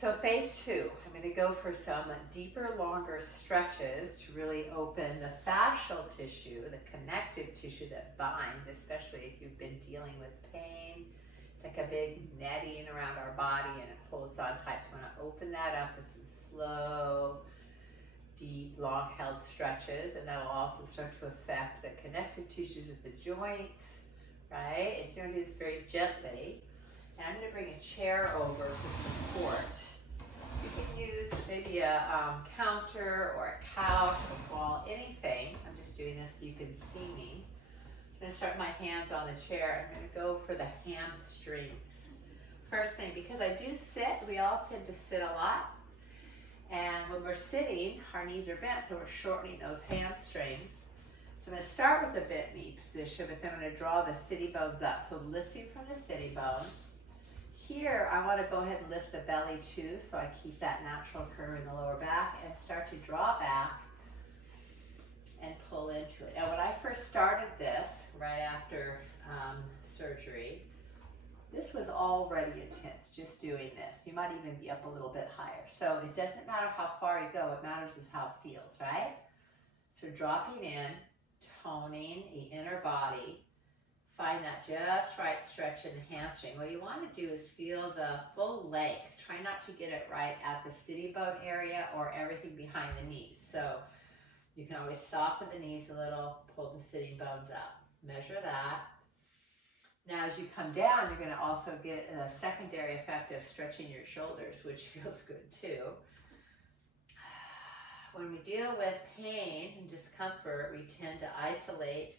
So phase two, I'm going to go for some deeper, longer stretches to really open the fascial tissue, the connective tissue that binds, especially if you've been dealing with pain. It's like a big netting around our body and it holds on tight. So I want to open that up with some slow, deep, long-held stretches, and that'll also start to affect the connective tissues of the joints, right? And you're going to do this very gently. And I'm going to bring a chair over for support. You can use maybe a counter or a couch, a wall, anything. I'm just doing this so you can see me. So I'm going to start my hands on the chair. I'm going to go for the hamstrings. First thing, because I do sit, we all tend to sit a lot. And when we're sitting, our knees are bent, so we're shortening those hamstrings. So I'm going to start with the bent knee position, but then I'm going to draw the sitting bones up. So lifting from the sitting bones. Here, I want to go ahead and lift the belly too, so I keep that natural curve in the lower back and start to draw back and pull into it. Now, when I first started this, right after surgery, this was already intense, just doing this. You might even be up a little bit higher. So it doesn't matter how far you go, what matters is how it feels, right? So dropping in, toning the inner body, find that just right stretch in the hamstring. What you want to do is feel the full length. Try not to get it right at the sitting bone area or everything behind the knees. So you can always soften the knees a little, pull the sitting bones up. Measure that. Now as you come down, you're going to also get a secondary effect of stretching your shoulders, which feels good too. When we deal with pain and discomfort, we tend to isolate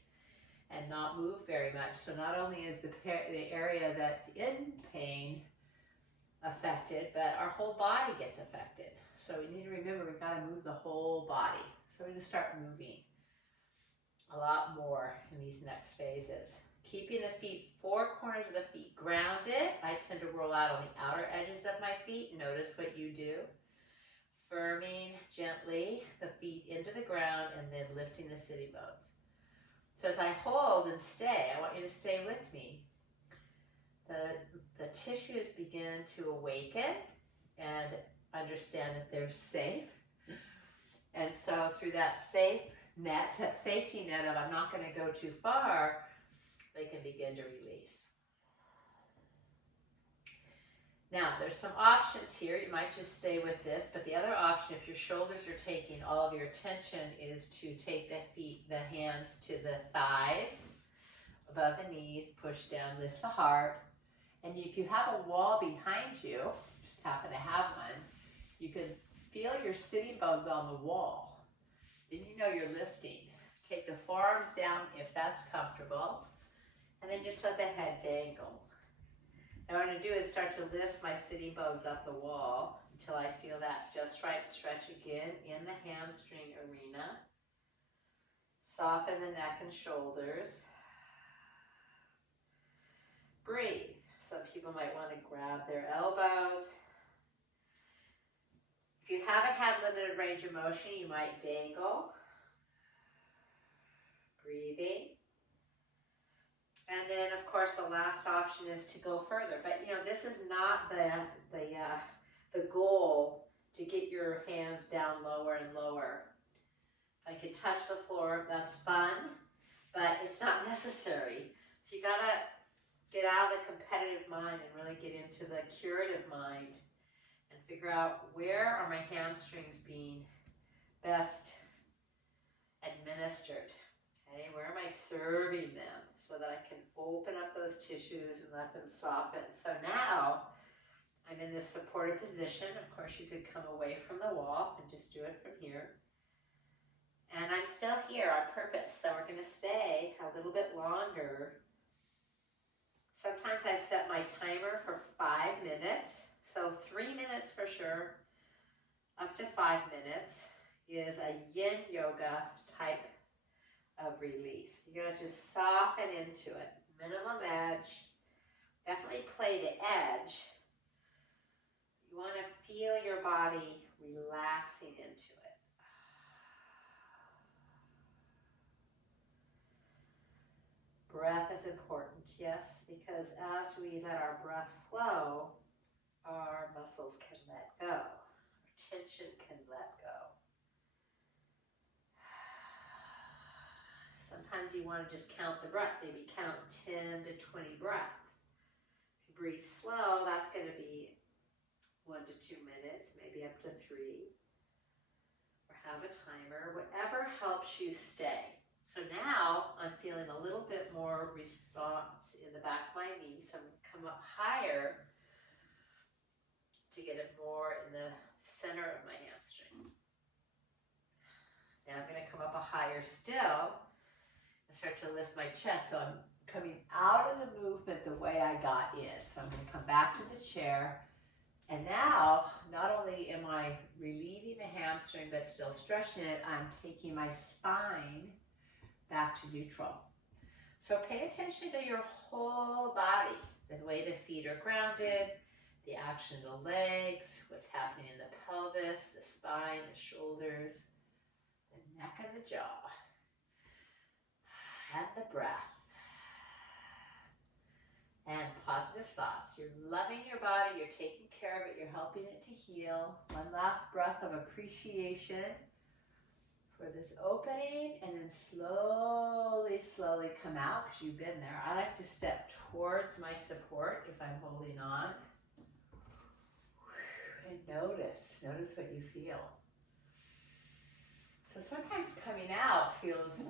and not move very much. So not only is the area that's in pain affected, but our whole body gets affected. So we need to remember we've got to move the whole body. So we're going to start moving a lot more in these next phases. Keeping the feet, four corners of the feet grounded. I tend to roll out on the outer edges of my feet. Notice what you do. Firming gently the feet into the ground and then lifting the sitting bones. So as I hold and stay, I want you to stay with me. The tissues begin to awaken and understand that they're safe. And so through that safe net, that safety net of I'm not going to go too far, they can begin to release. Now, there's some options here. You might just stay with this, but the other option, if your shoulders are taking all of your attention, is to take the hands to the thighs, above the knees, push down, lift the heart. And if you have a wall behind you, just happen to have one, you can feel your sitting bones on the wall. Then you know you're lifting. Take the forearms down if that's comfortable, and then just let the head dangle. And what I'm going to do is start to lift my sitting bones up the wall until I feel that just right stretch again in the hamstring arena. Soften the neck and shoulders. Breathe. Some people might want to grab their elbows. If you haven't had limited range of motion, you might dangle. Breathing. And then, of course, the last option is to go further. But, you know, this is not the goal to get your hands down lower and lower. If I can touch the floor, that's fun, but it's not necessary. So you got to get out of the competitive mind and really get into the curative mind and figure out where are my hamstrings being best administered. Okay, where am I serving them so that I can open up those tissues and let them soften. So now I'm in this supported position. Of course, you could come away from the wall and just do it from here. And I'm still here on purpose, so we're going to stay a little bit longer. Sometimes I set my timer for 5 minutes. So 3 minutes for sure, up to 5 minutes is a yin yoga type of release. You're going to just soften into it. Minimum edge. Definitely play the edge. You want to feel your body relaxing into it. Breath is important, yes, because as we let our breath flow, our muscles can let go. Our tension can let go. Sometimes you want to just count the breath. Maybe count 10 to 20 breaths. If you breathe slow, that's going to be 1 to 2 minutes, maybe up to 3. Or have a timer, whatever helps you stay. So now I'm feeling a little bit more response in the back of my knee. So I'm going to come up higher to get it more in the center of my hamstring. Now I'm going to come up a higher still and start to lift my chest. So I'm coming out of the movement the way I got in. So I'm going to come back to the chair. And now, not only am I relieving the hamstring but still stretching it, I'm taking my spine back to neutral. So pay attention to your whole body, the way the feet are grounded, the action of the legs, what's happening in the pelvis, the spine, the shoulders, the neck and the jaw, and the breath. And positive thoughts. You're loving your body, you're taking care of it, you're helping it to heal. One last breath of appreciation for this opening, and then slowly, slowly come out, because you've been there. I like to step towards my support if I'm holding on. And notice what you feel. So sometimes coming out feels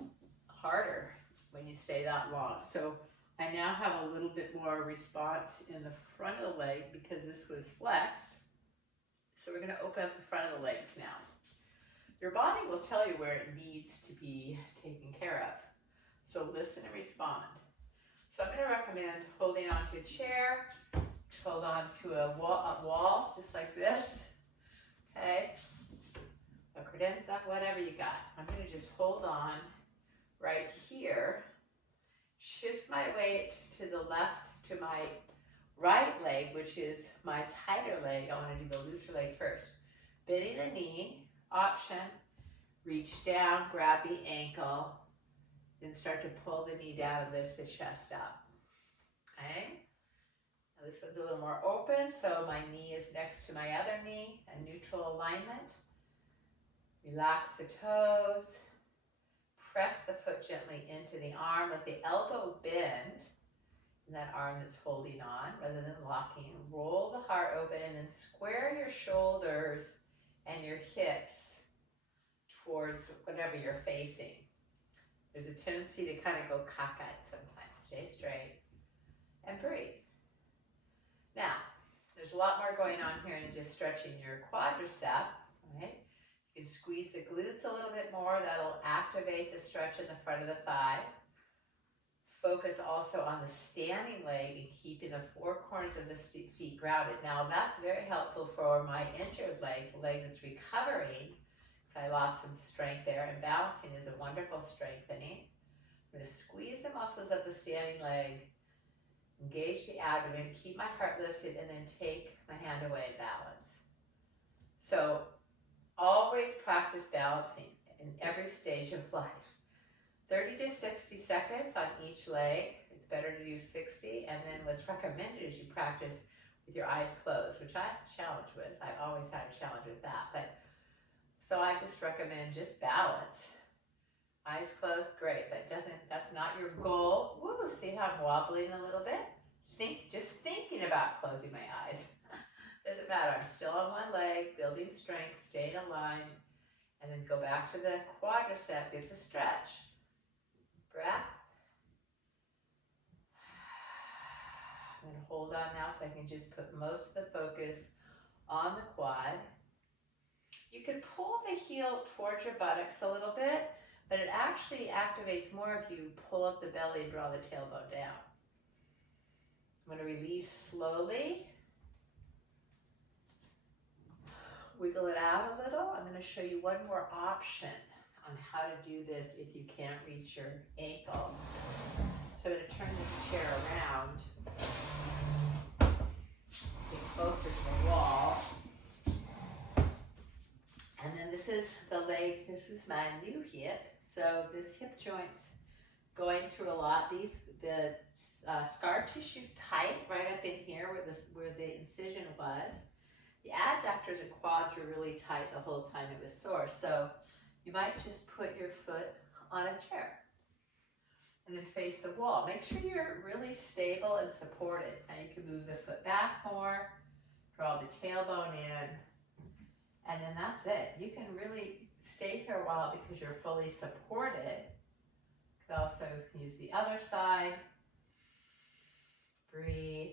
harder when you stay that long. So I now have a little bit more response in the front of the leg because this was flexed. So we're going to open up the front of the legs now. Your body will tell you where it needs to be taken care of. So listen and respond. So I'm going to recommend holding onto a chair, hold on to a wall just like this. Okay? A credenza, whatever you got. I'm going to just hold on right here. Shift my weight to the left, to my right leg, which is my tighter leg. I want to do the looser leg first. Bending the knee, option. Reach down, grab the ankle, then start to pull the knee down and lift the chest up. Okay? Now this one's a little more open, so my knee is next to my other knee, a neutral alignment. Relax the toes. Press the foot gently into the arm. Let the elbow bend in that arm that's holding on rather than locking. Roll the heart open and square your shoulders and your hips towards whatever you're facing. There's a tendency to kind of go cockeyed sometimes. Stay straight and breathe. Now, there's a lot more going on here than just stretching your quadricep, right? You can squeeze the glutes a little bit more. That'll activate the stretch in the front of the thigh. Focus also on the standing leg and keeping the four corners of the feet grounded. Now, that's very helpful for my injured leg, the leg that's recovering, because I lost some strength there, and balancing is a wonderful strengthening. I'm going to squeeze the muscles of the standing leg, engage the abdomen, keep my heart lifted, and then take my hand away and balance. So, always practice balancing in every stage of life. 30 to 60 seconds on each leg. It's better to do 60. And then what's recommended is you practice with your eyes closed, which I have a challenge with. I've always had a challenge with that. So I just recommend just balance. Eyes closed, great. But that's not your goal. Woo, see how I'm wobbling a little bit? Just thinking about closing my eyes. Doesn't matter, I'm still on one leg, building strength, staying aligned, and then go back to the quadricep, get the stretch. Breath. I'm going to hold on now so I can just put most of the focus on the quad. You can pull the heel towards your buttocks a little bit, but it actually activates more if you pull up the belly and draw the tailbone down. I'm going to release slowly. Wiggle it out a little. I'm going to show you one more option on how to do this if you can't reach your ankle. So I'm going to turn this chair around, get closer to the wall. And then this is the leg, this is my new hip. So this hip joint's going through a lot. The scar tissue's tight right up in here where the incision was. The adductors and quads were really tight the whole time it was sore. So you might just put your foot on a chair and then face the wall. Make sure you're really stable and supported. Now you can move the foot back more, draw the tailbone in, and then that's it. You can really stay here a while because you're fully supported. You could also use the other side. Breathe.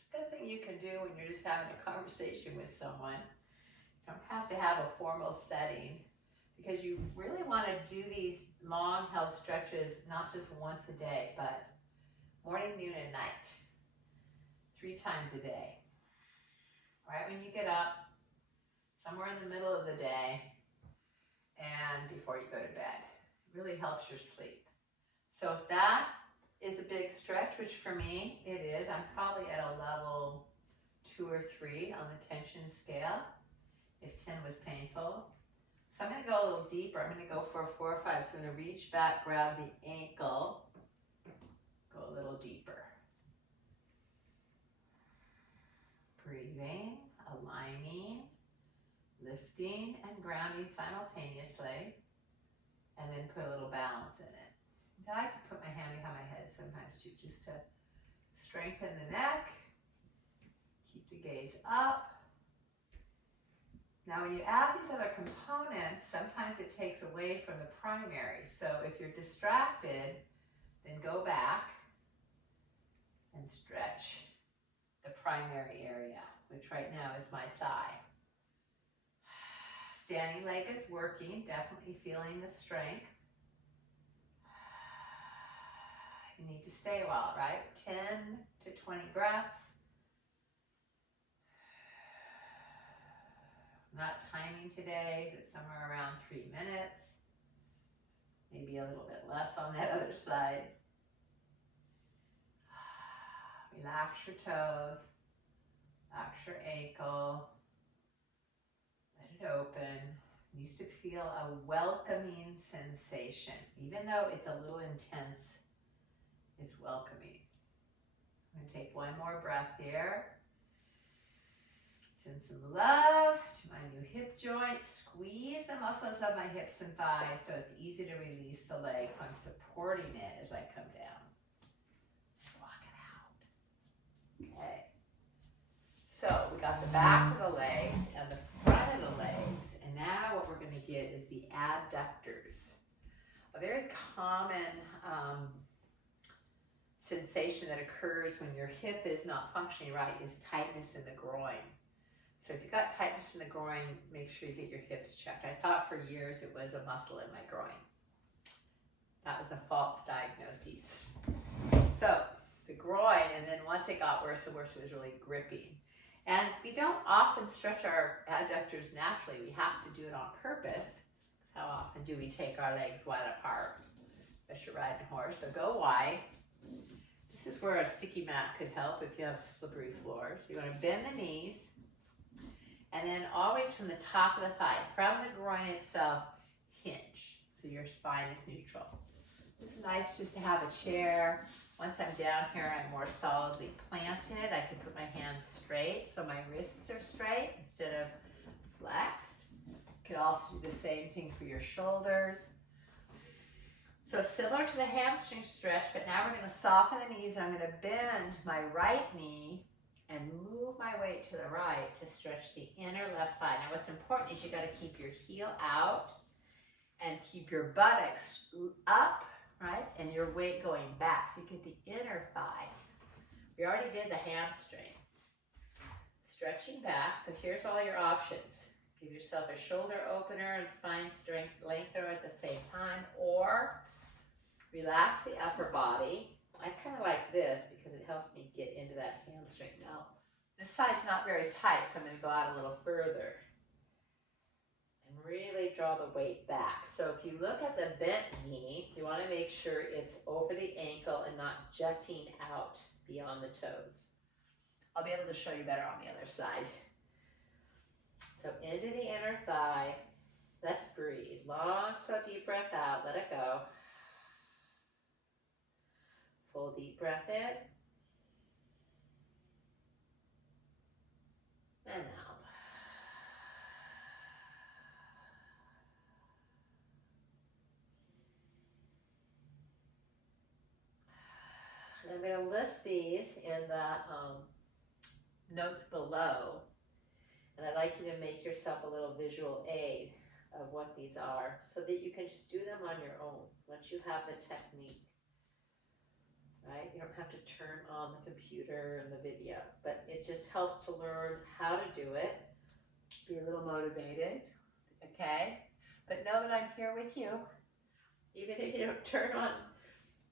It's a good thing you can do when you're just having a conversation with someone. You don't have to have a formal setting, because you really want to do these long held stretches not just once a day, but morning, noon, and night. 3 times a day. Right when you get up, somewhere in the middle of the day, and before you go to bed. It really helps your sleep. So if that is a big stretch, which for me it is, I'm probably at a level 2 or 3 on the tension scale, if 10 was painful. So I'm going to go a little deeper. I'm going to go for a 4 or 5. So I'm going to reach back, grab the ankle, go a little deeper. Breathing, aligning, lifting and grounding simultaneously, and then put a little balance in it. I like to put my hand behind my head sometimes too, just to strengthen the neck, keep the gaze up. Now when you add these other components, sometimes it takes away from the primary. So if you're distracted, then go back and stretch the primary area, which right now is my thigh. Standing leg is working, definitely feeling the strength. You need to stay a while, right? 10 to 20 breaths. I'm not timing today, it's somewhere around 3 minutes. Maybe a little bit less on that other side. Relax your toes, relax your ankle, let it open. You used to feel a welcoming sensation. Even though it's a little intense, it's welcoming. I'm going to take one more breath here. Send some love to my new hip joint. Squeeze the muscles of my hips and thighs so it's easy to release the legs. So I'm supporting it as I come down. Block it out. Okay. So we got the back of the legs and the front of the legs. And now what we're going to get is the adductors. A very common sensation that occurs when your hip is not functioning right is tightness in the groin. So if you've got tightness in the groin, make sure you get your hips checked. I thought for years it was a muscle in my groin. That was a false diagnosis. So the groin, and then once it got worse, the worse it was really gripping. And we don't often stretch our adductors naturally. We have to do it on purpose. How often do we take our legs wide apart? Unless you're riding a horse, so go wide. This is where a sticky mat could help if you have slippery floors. You want to bend the knees, and then always from the top of the thigh, from the groin itself, hinge. So your spine is neutral. This is nice just to have a chair. Once I'm down here, I'm more solidly planted. I can put my hands straight so my wrists are straight instead of flexed. You could also do the same thing for your shoulders. So similar to the hamstring stretch, but now we're going to soften the knees, and I'm going to bend my right knee and move my weight to the right to stretch the inner left thigh. Now what's important is you got to keep your heel out and keep your buttocks up, right? And your weight going back, so you get the inner thigh. We already did the hamstring. Stretching back, so here's all your options. Give yourself a shoulder opener and spine strength lengthener at the same time, or relax the upper body. I kind of like this because it helps me get into that hamstring. Now, this side's not very tight, so I'm going to go out a little further and really draw the weight back. So if you look at the bent knee, you want to make sure it's over the ankle and not jutting out beyond the toes. I'll be able to show you better on the other side. So into the inner thigh. Let's breathe. Long, slow, deep breath out. Let it go. full deep breath in. And out. And I'm going to list these in the notes below. And I'd like you to make yourself a little visual aid of what these are so that you can just do them on your own once you have the technique. Right? You don't have to turn on the computer and the video, but it just helps to learn how to do it. Be a little motivated, okay? But know that I'm here with you. Even if you don't turn on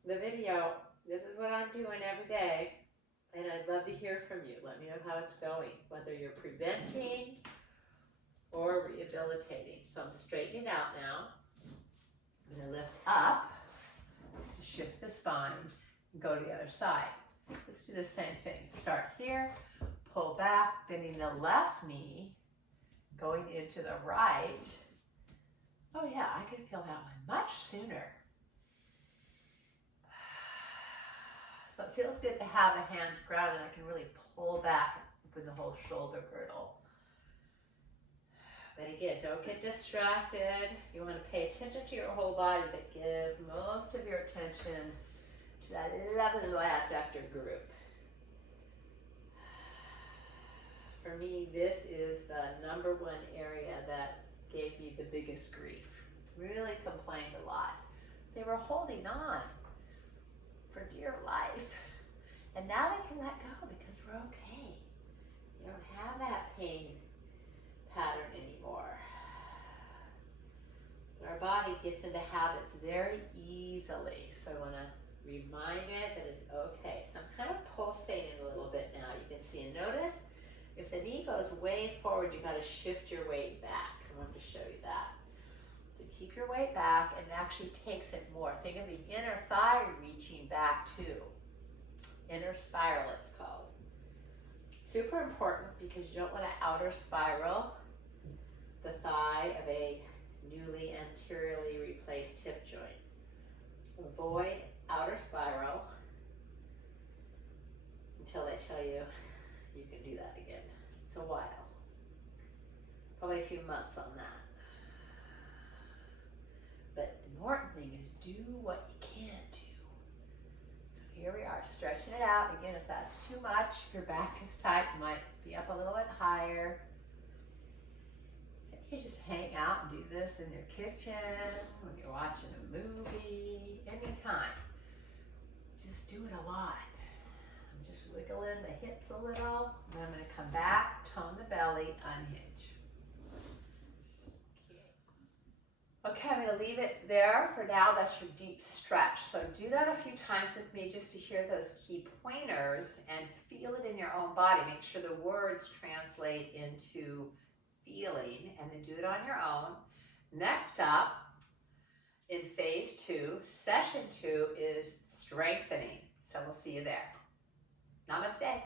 the video, this is what I'm doing every day, and I'd love to hear from you. Let me know how it's going, whether you're preventing or rehabilitating. So I'm straightening it out now. I'm going to lift up just to shift the spine and go to the other side. Let's do the same thing. Start here, pull back, bending the left knee, going into the right. Oh yeah, I can feel that one much sooner. So it feels good to have the hands grounded. I can really pull back with the whole shoulder girdle. But again, don't get distracted. You want to pay attention to your whole body, but give most of your attention to that lovely little adductor group. For me, this is the #1 area that gave me the biggest grief. Really complained a lot. They were holding on for dear life. And now they can let go because we're okay. You don't have that pain pattern anymore. Our body gets into habits very easily. So I want to remind it that it's okay. So I'm kind of pulsating a little bit now. You can see and notice if the knee goes way forward, you got to shift your weight back. I want to show you that. So keep your weight back, and it actually takes it more. Think of the inner thigh reaching back too. Inner spiral, it's called. Super important because you don't want to outer spiral the thigh of a newly anteriorly replaced hip joint. Avoid outer spiral until they tell you you can do that again. It's a while. Probably a few months on that. But the important thing is do what you can do. So here we are, stretching it out. Again, if that's too much, if your back is tight, you might be up a little bit higher. So you just hang out and do this in your kitchen, when you're watching a movie, anytime. Just do it a lot. I'm just wiggling the hips a little, and I'm going to come back, tone the belly, unhinge. Okay, I'm going to leave it there for now. That's your deep stretch. So do that a few times with me just to hear those key pointers and feel it in your own body. Make sure the words translate into feeling, and then do it on your own. Next up, in phase 2, session 2 is strengthening. So we'll see you there. Namaste.